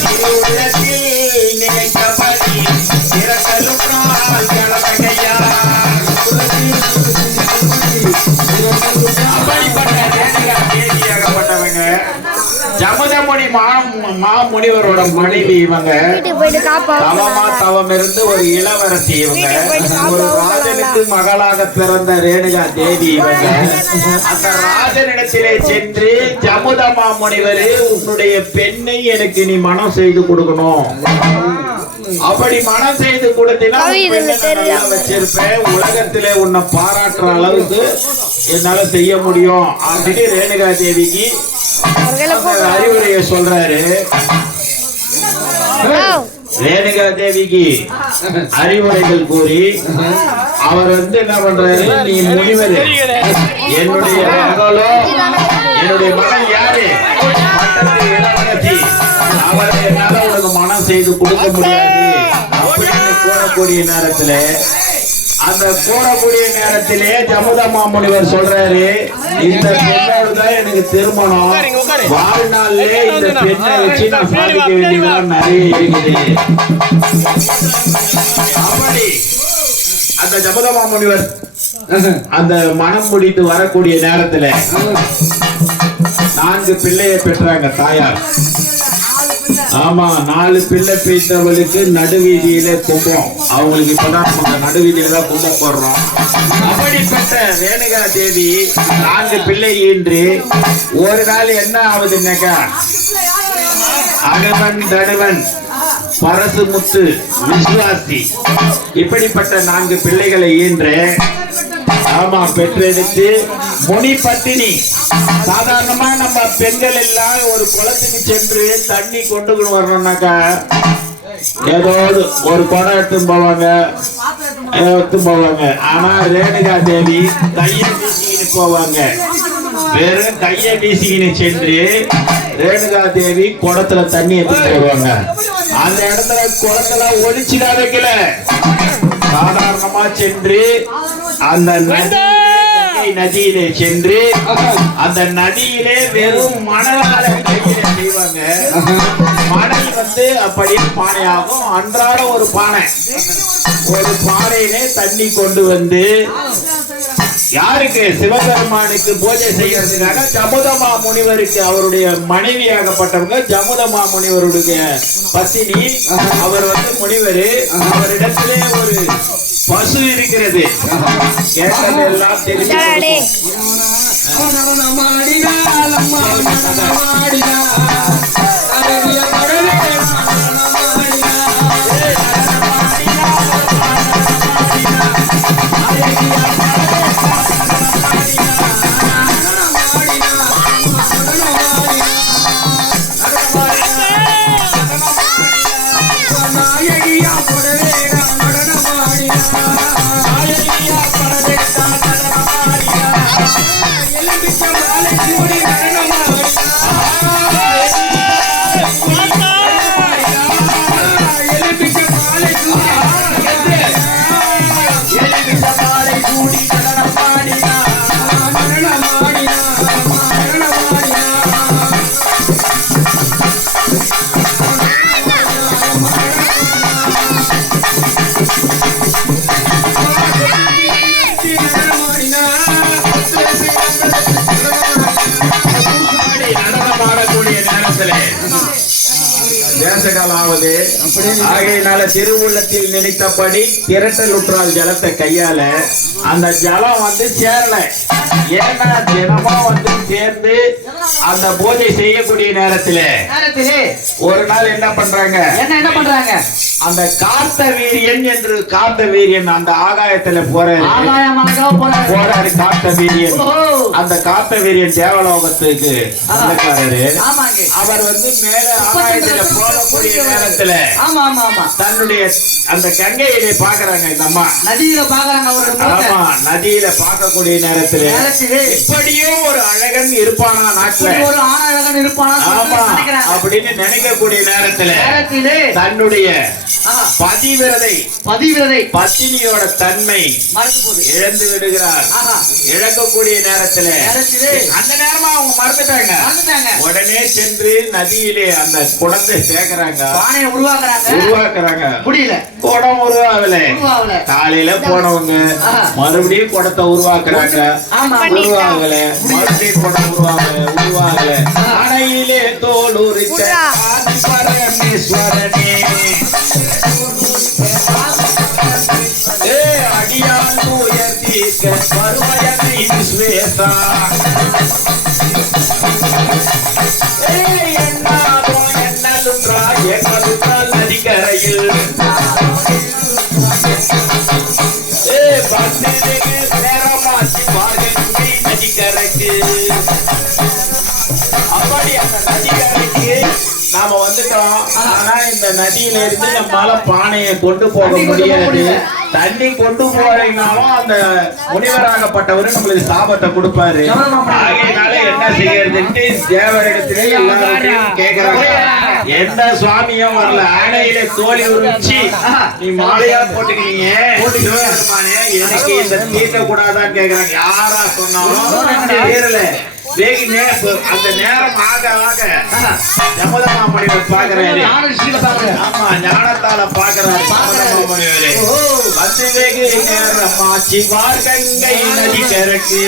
திருவுள்ளத்தில் மாமுனிவரோட மனைவி இவங்க. தவமா தவம் இருந்து ஒரு இளவரசி இவங்க. ஒரு. ராஜனுக்கு மகளாக பிறந்த ரேணுகா தேவி இவங்க. அந்த ராஜனிடத்திலே சென்று ஜமுதமா முனிவரே உன்னுடைய பெண்ணை எனக்கு நீ மனம் செய்து கொடுக்கணும். அப்படி மனம் செய்து கொடுத்தீங்கன்னா. வச்சிருப்பேன். உலகத்திலே உன்னை பாராட்டுற அளவுக்கு என்னால செய்ய முடியும். அப்படின்னு ரேணுகா தேவிக்கு அறிவுரையை சொல்றாரு. ரேணுகா தேவிக்கு அறிவுரைகள் கூறி அவர் வந்து என்ன பண்றாரு? நீ முனிவர். என்னுடைய மகளோ என்னுடைய மகன் யாரு? இளவரசி. அவரை என்னால உனக்கு மனம் செய்து கொடுக்க முடியாது. அப்படின்னு கூறக்கூடிய நேரத்துல அந்த கூறக்கூடிய நேரத்திலே ஜமுதமா முனிவர் சொல்றாரு இந்த பெண்ணோடு தான் எனக்கு திருமணம். வாழ்நாள்ல இந்த பெண்ணை வச்சு நான் சாதிக்க வேண்டியதெல்லாம் நிறைய இருக்குது. அப்படி அந்த ஜமுதமா முனிவர் அந்த மனம் முடித்து வரக்கூடிய நேரத்துல நான்கு பிள்ளையை பெற்றாங்க தாயார். ஆமா நாலு பிள்ளை பெற்றவளுக்கு நடுவீதியில கும்பம். அவங்களுக்கு இப்பதான் நடுவீதியில தான் கும்பம் போடுறோம். அப்படிப்பட்ட ரேணுகா தேவி நான்கு பிள்ளை ஈன்று ஒரு நாள் என்ன ஆகுதுன்னாக்கா? அகவன் தடுவன் பரசு முத்து விசுவாசி. இப்படிப்பட்ட நான்கு பிள்ளைகளை ஈன்று ஆமா பெற்றெடுத்து முனி பட்டினி சாதாரணமா நம்ம பெண்கள் எல்லாம் ஒரு குளத்துக்கு சென்று தண்ணி கொண்டு வரணும்னாக்கா ஏதாவது ஒரு குடம் எடுத்து போவாங்க. எடுத்து போவாங்க. ஆனா ரேணுகா தேவி கையை வீசிக்கிட்டு போவாங்க. வெறும் கையை வீசிக்கின்னு சென்று ரேணுகா தேவி குடத்துல தண்ணி எடுத்து வருவாங்க அந்த இடத்துல குளத்துல ஒளிச்சுதான் வைக்கல. சாதாரணமா சென்று அந்த நதி கங்கை நதியிலே சென்று அந்த நதியிலே வெறும் மணலால கையில செய்வாங்க. மணல் வந்து அப்படியே பானையாகும். அன்றாட ஒரு பானை. ஒரு பானையிலே தண்ணி கொண்டு வந்து யாருக்கு சிவபெருமானுக்கு பூஜை செய்யறதுக்காக ஜமுதமா முனிவருக்கு அவருடைய மனைவியாகப்பட்டவங்க ஜமுதமா முனிவருடைய பத்தினி அவர் வந்து முனிவர். அவரிடத்திலே ஒரு பசு இருக்கிறது. கேட்டதெல்லாம் தெரிஞ்சு Alex, you தேசகாலாவது. ஆகையினால திருவுள்ளத்தில் நினைத்தபடி திரட்டலுற்றால் ஜலத்தை கையால அந்த ஜலம் வந்து சேரல. ஏன்னா தினமும் வந்து சேர்ந்து அந்த பூஜை செய்யக்கூடிய நேரத்திலே நேரத்திலே ஒரு நாள் என்ன பண்றாங்க? என்ன என்ன பண்றாங்க? அந்த காத்த வீரியன் என்று காத்த வீரியன் அந்த ஆகாயத்துல போறாங்க போறாரு. காத்த வீரியன். அந்த காத்த வீரியன் தேவலோகத்துக்கு அவர் வந்து மேல ஆகாயத்துல போகக்கூடிய நேரத்துல ஆமா ஆமா ஆமா. தன்னுடைய அந்த கங்கையிலே பாக்குறாங்க இந்த அம்மா. நதியில பாக்குறாங்க. ஆமா நதியில பார்க்கக்கூடிய நேரத்துல இப்படியும் ஒரு அழகன் இருப்பானா நாட்டில்? ஒரு ஆணழகன் இருப்பானா அப்படின்னு நினைக்கக்கூடிய நேரத்துல தன்னுடைய பதிவிரதை பதிவிரதை பத்தினியோட தன்மை இழந்து விடுகிறார். இழக்கக்கூடிய நேரத்துல அந்த நேரமா அவங்க மறந்துட்டாங்க. உடனே சென்று நதியிலே அந்த குடத்தை சேர்க்கறாங்க. உருவாக்குறாங்க. உருவாக்குறாங்க. முடியல. குடம் உருவாகல. காலையில போனவங்க. மறுபடியும் குடத்தை உருவாக்குறாங்க. உருவாகல. மறுபடியும் குடம் உருவாகல. உருவாகல. அணையிலே தோல் உரித்த பரமேஸ்வரனே. அடியான் விஸ்வேசா. ஏ ஏ நேரமாச்சு நதிக்கரைக்கு அப்படி அந்த நதிக்கரைக்கு நாம வந்துட்டோம் ஆனா இந்த நதியில இருந்து நம்மால பானையை கொண்டு போக தண்ணி கொண்டு போக முடியாது. தண்ணி கொண்டு போறீங்கனாலும் அந்த முனிவராகப்பட்டவர் நம்மளுக்கு சாபத்தை கொடுப்பாரு. ஆகையினால என்ன செய்யறதுன்ட்டு தேவரிடத்திலே எல்லாரும் கேக்குறாங்க. எந்த சுவாமியும் வரல. ஆணையில தோழி உரிச்சு. நீ மாலையா போட்டுக்கிறீங்க. எனக்கு இந்த தீர்க்க கூடாதான்னு கேக்குறாங்க. யாரா சொன்னாலும் தீரல வெகு நே- அந்த நேரம் ஆக ஆக நானும் சீல பாக்குறேன் ஆமா ஞானத்தால பாக்குறாரு வந்து வெகு நேரமாச்சி வார்கங்கை நதி கரைக்கு